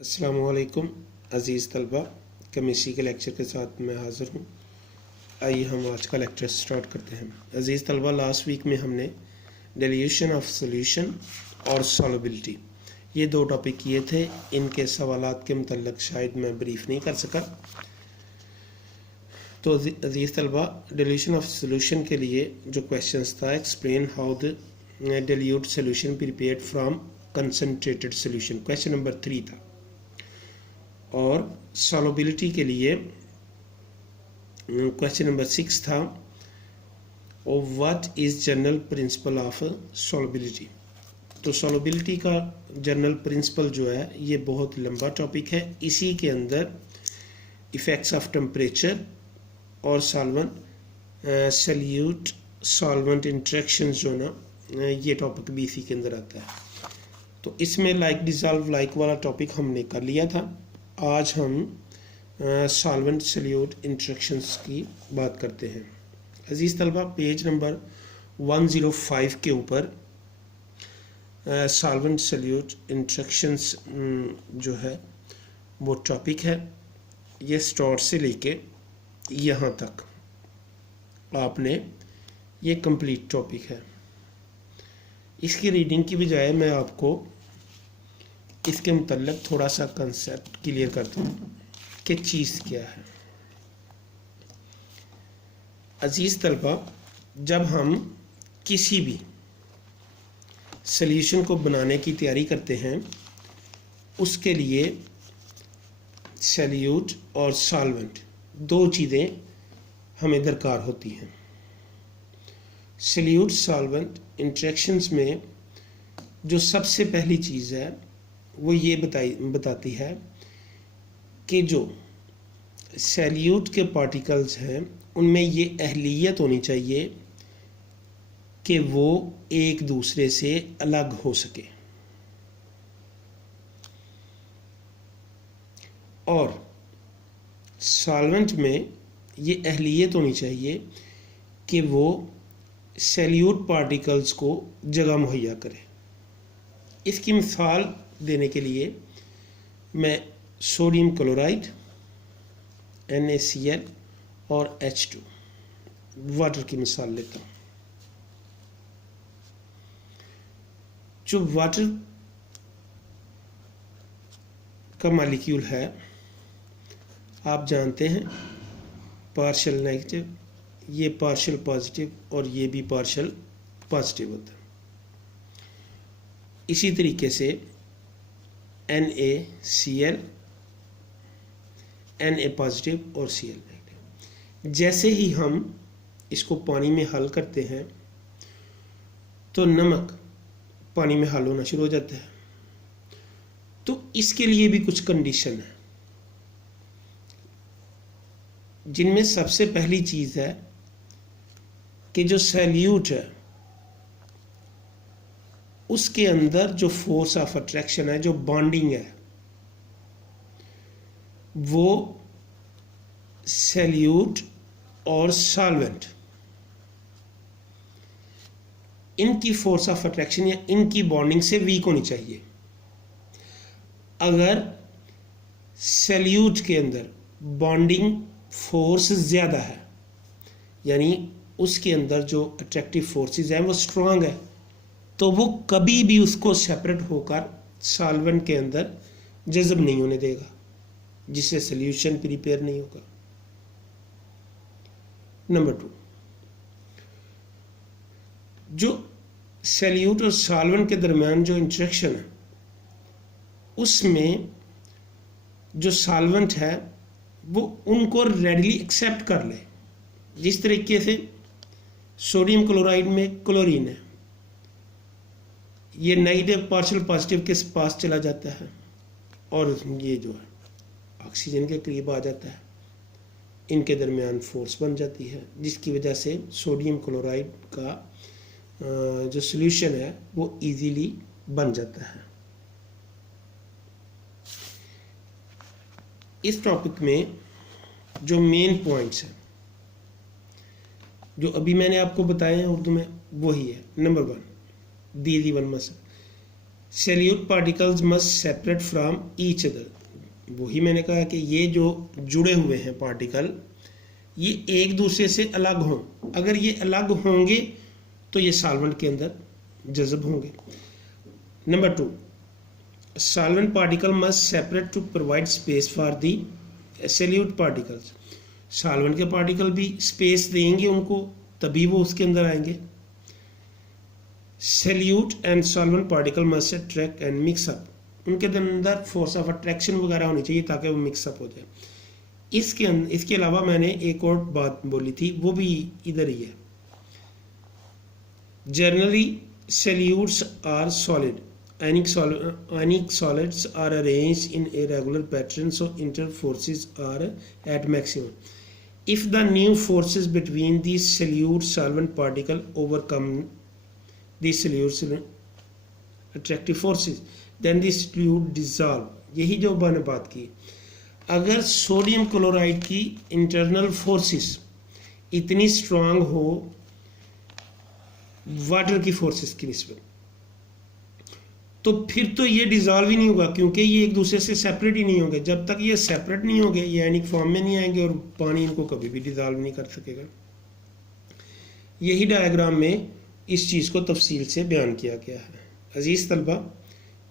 अस्सलामुअलैकुम अज़ीज़ तलबा, केमिस्ट्री के लेक्चर के साथ मैं हाज़िर हूँ। आइए हम आज का लेक्चर स्टार्ट करते हैं। अज़ीज़ तलबा, लास्ट वीक में हमने डिल्यूशन ऑफ सॉल्यूशन और सॉल्युबिलिटी ये दो टॉपिक किए थे। इनके सवालात के मतलब शायद मैं ब्रीफ नहीं कर सका। तो अज़ीज़ तलबा, डिल्यूशन ऑफ सॉल्यूशन के लिए जो क्वेश्चंस था, explain how the dilute solution prepared from concentrated solution, question number 3 था। और सॉल्युबिलिटी के लिए क्वेश्चन नंबर 6 था, और what is general principle of solubility. तो सॉल्युबिलिटी का जनरल प्रिंसिपल जो है ये बहुत लंबा टॉपिक है। इसी के अंदर इफ़ेक्ट्स ऑफ टेम्परेचर और सॉल्वेंट सॉल्यूट सॉल्वेंट इंटरेक्शंस जो ना ये टॉपिक भी इसी के अंदर आता है। तो इसमें लाइक डिज़ॉल्व लाइक वाला टॉपिक हमने कर लिया था। आज हम सॉल्वेंट सॉल्यूट इंटरेक्शंस की बात करते हैं। अजीज़ तलबा, पेज नंबर 105 के ऊपर सॉल्वेंट सॉल्यूट इंटरेक्शंस जो है वो टॉपिक है। ये स्टार्ट से लेके यहाँ तक आपने ये कंप्लीट टॉपिक है। इसकी रीडिंग की बजाय मैं आपको इसके मतलब थोड़ा सा कंसेप्ट क्लियर करता हूँ कि चीज़ क्या है। अजीज़ तलबा, जब हम किसी भी सॉल्यूशन को बनाने की तैयारी करते हैं, उसके लिए सॉल्यूट और सॉल्वेंट दो चीज़ें हमें दरकार होती हैं। सॉल्यूट सॉल्वेंट इंटरेक्शंस में जो सबसे पहली चीज़ है वो ये बताती है कि जो सॉल्यूट के पार्टिकल्स हैं उनमें ये अहलियत होनी चाहिए कि वो एक दूसरे से अलग हो सके, और सॉल्वेंट में ये अहलियत होनी चाहिए कि वो सॉल्यूट पार्टिकल्स को जगह मुहैया करे। इसकी मिसाल देने के लिए मैं सोडियम क्लोराइड, NaCl और H2 वाटर की मिसाल लेता हूँ। जो वाटर का मॉलिक्यूल है, आप जानते हैं पार्शियल नेगेटिव, ये पार्शियल पॉजिटिव और ये भी पार्शियल पॉजिटिव होता है। इसी तरीके से NaCl, Na पॉजिटिव और Cl नेगेटिव। जैसे ही हम इसको पानी में हल करते हैं तो नमक पानी में हल होना शुरू हो जाता है। तो इसके लिए भी कुछ कंडीशन है, जिनमें सबसे पहली चीज़ है कि जो सॉल्यूट है उसके अंदर जो फोर्स ऑफ अट्रैक्शन है, जो बॉन्डिंग है, वो सॉल्यूट और सॉल्वेंट इनकी फोर्स ऑफ अट्रैक्शन या इनकी बॉन्डिंग से वीक होनी चाहिए। अगर सॉल्यूट के अंदर बॉन्डिंग फोर्स ज़्यादा है, यानी उसके अंदर जो अट्रैक्टिव फोर्सेस हैं वो स्ट्रांग है, तो वो कभी भी उसको सेपरेट होकर सॉल्वेंट के अंदर जज़ब नहीं होने देगा, जिससे सॉल्यूशन प्रिपेयर नहीं होगा। नंबर 2, जो सॉल्यूट और सॉल्वेंट के दरमियान जो इंटरेक्शन है, उसमें जो सॉल्वेंट है वो उनको रेडीली एक्सेप्ट कर ले। जिस तरीके से सोडियम क्लोराइड में क्लोरीन है, ये नेगेटिव पार्शियल पॉजिटिव के पास चला जाता है और ये जो है ऑक्सीजन के करीब आ जाता है। इनके दरमियान फोर्स बन जाती है, जिसकी वजह से सोडियम क्लोराइड का जो सॉल्यूशन है वो इजीली बन जाता है। इस टॉपिक में जो मेन पॉइंट्स हैं जो अभी मैंने आपको बताए हैं उर्दू में, वही है। Number 1, the one muscle, salute particles must separate from each other, वही मैंने कहा कि ये जो जुड़े हुए हैं पार्टिकल ये एक दूसरे से अलग हों, अगर ये अलग होंगे तो ये सॉल्वेंट के अंदर जज़ब होंगे। Number 2, solvent particle must separate to provide space for the solute particles, solvent के पार्टिकल भी स्पेस देंगे उनको तभी वो उसके अंदर आएंगे। Solute and solvent particle must attract and mix up, उनके अंदर फोर्स ऑफ अट्रैक्शन वगैरह होनी चाहिए ताकि वो मिक्सअप हो जाए। इसके अलावा मैंने एक और बात बोली थी वो भी इधर ही है। Generally solutes are solid, ionic solids are arranged in a regular pattern so interforces are at maximum. If the new forces between these solute solvent particle overcome these solute attractive forces then the solute dissolve, यही जो मैंने बात की, अगर sodium chloride की internal forces इतनी strong हो water की फोर्सेस की निस्बत तो फिर तो ये डिजॉल्व ही नहीं होगा क्योंकि ये एक दूसरे से सेपरेट ही नहीं होंगे। जब तक ये सेपरेट नहीं होंगे ये आयनिक फॉर्म में नहीं आएंगे और पानी इनको कभी भी डिजॉल्व नहीं कर सकेगा। यही डायग्राम में इस चीज़ को तफसील से बयान किया गया है। अजीज़ तलबा,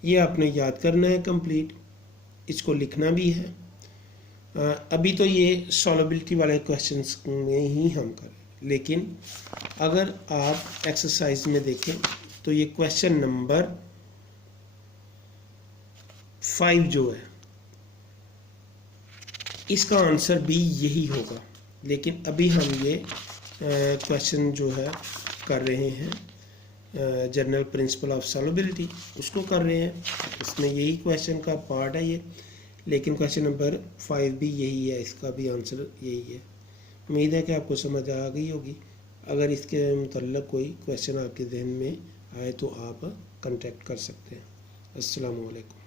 ये आपने याद करना है कंप्लीट, इसको लिखना भी है। अभी तो ये सॉल्युबिलिटी वाले क्वेश्चंस में ही हम करें, लेकिन अगर आप एक्सरसाइज में देखें तो ये क्वेश्चन नंबर 5 जो है इसका आंसर भी यही होगा। लेकिन अभी हम ये क्वेश्चन जो है कर रहे हैं जनरल प्रिंसिपल ऑफ सॉल्युबिलिटी, उसको कर रहे हैं। इसमें यही क्वेश्चन का पार्ट है ये, लेकिन क्वेश्चन नंबर 5 भी यही है, इसका भी आंसर यही है। उम्मीद है कि आपको समझ आ गई होगी। अगर इसके मुतल्लिक़ कोई क्वेश्चन आपके जहन में आए तो आप कांटेक्ट कर सकते हैं। अस्सलामु अलैकुम।